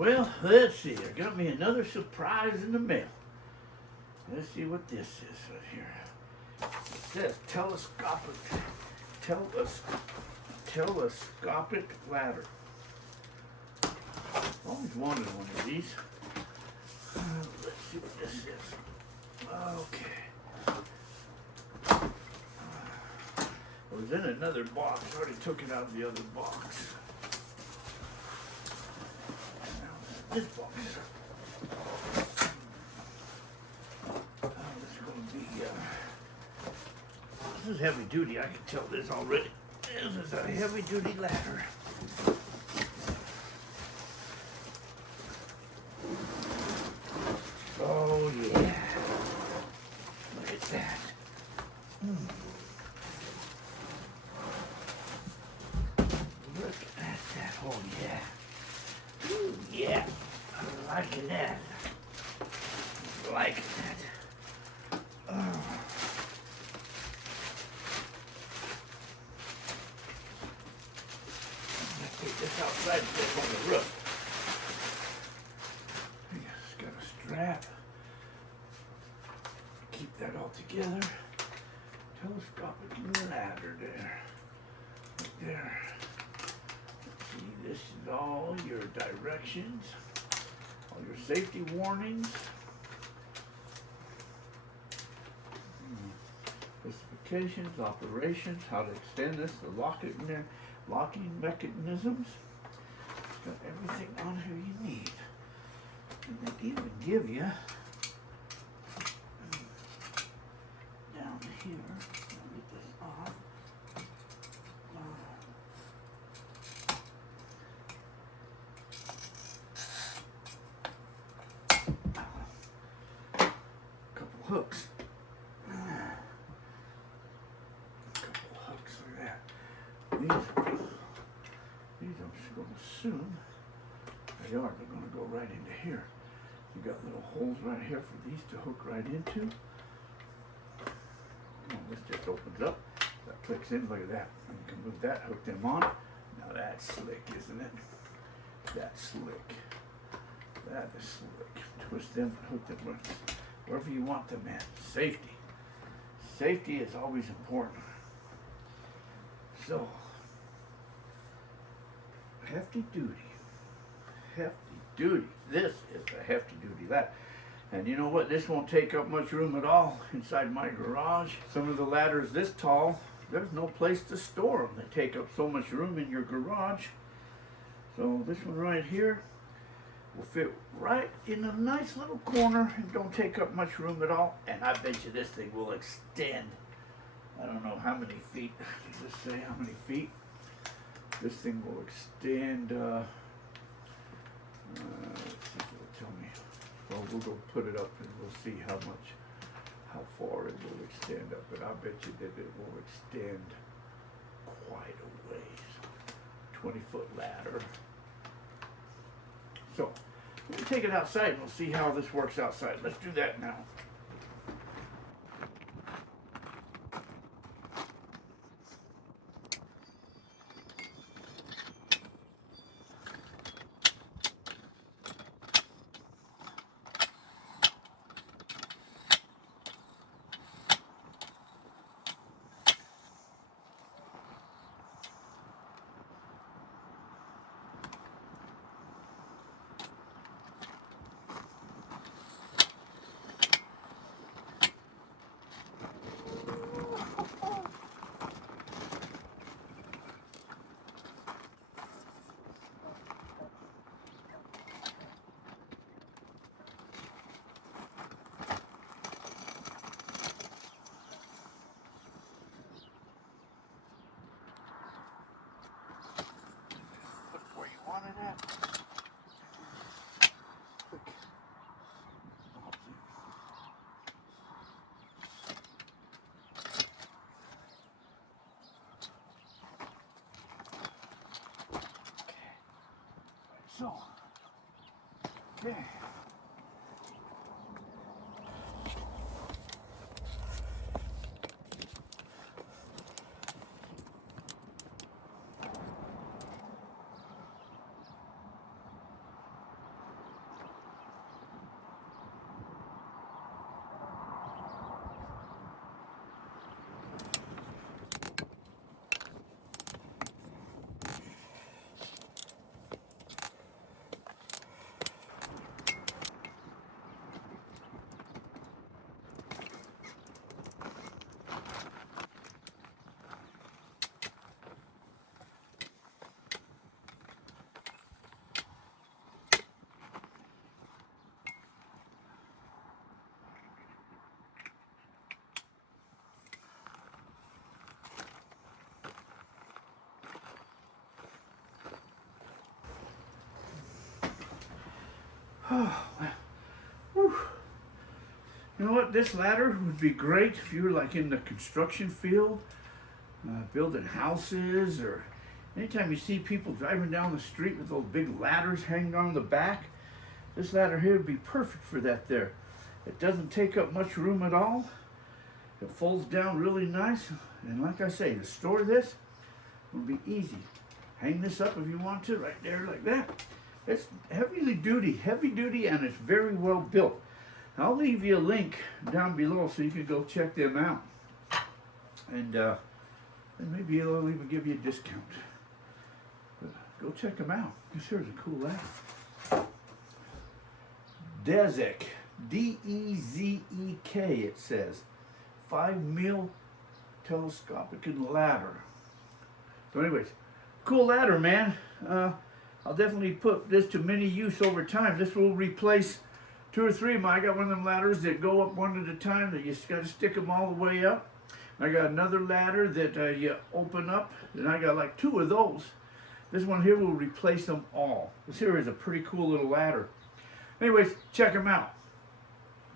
Well, let's see. I got me another surprise in the mail. Let's see what this is right here. It says telescopic ladder. I've always wanted one of these. Let's see what this is. Okay. It was in another box. I already took it out of the other box. Now this box. This is going to be. This is heavy duty. I can tell this already. This is a heavy duty ladder. Oh yeah. Look at that. Look at that. Oh yeah. Ooh, yeah. I'm liking that. I'm liking that. Oh. Let's take this outside and put it on the roof. It's got a strap. Keep that all together. Telescopic ladder there. Right there. Let's see, this is all your directions, all your safety warnings, specifications, operations, how to extend this, the locking mechanisms. It's got everything on here you need. And they even give you down here. I'll get this off. Couple hooks. Couple hooks like that. These I'm just going to assume they are. They're going to go right into here. You got little holes right here for these to hook right into. This just opens up. That clicks in. Look at that. And you can move that, hook them on. Now that's slick, isn't it? That's slick. That is slick. Twist them, hook them wherever you want them at. Safety. Safety is always important. So, hefty duty. Hefty duty. This is a hefty duty ladder. And you know what? This won't take up much room at all inside my garage. Some of the ladders this tall, there's no place to store them. They take up so much room in your garage. So this one right here will fit right in a nice little corner and don't take up much room at all. And I bet you this thing will extend. I don't know how many feet. Does this say how many feet? This thing will extend. Let's see if it'll tell me. Well, we'll go put it up and we'll see how far it will extend up. But I bet you that it will extend quite a ways. 20-foot ladder. So, we'll take it outside and we'll see how this works outside. Let's do that now. So, okay. Oh, whew. You know what? This ladder would be great if you were like in the construction field, building houses, or anytime you see people driving down the street with those big ladders hanging on the back. This ladder here would be perfect for that there. It doesn't take up much room at all. It folds down really nice. And like I say, to store this will be easy. Hang this up if you want to, right there like that. It's heavy duty, and it's very well built. I'll leave you a link down below so you can go check them out. And maybe they'll even give you a discount. But go check them out. This here's a cool ladder. Dezek, D-E-Z-E-K, it says. 5 mil telescopic ladder. So anyways, cool ladder, man. I'll definitely put this to many use over time. This will replace 2 or 3 of them. I got one of them ladders that go up one at a time that you just got to stick them all the way up. I got another ladder that you open up, and I got like 2 of those. This one here will replace them all. This here is a pretty cool little ladder. Anyways, check them out.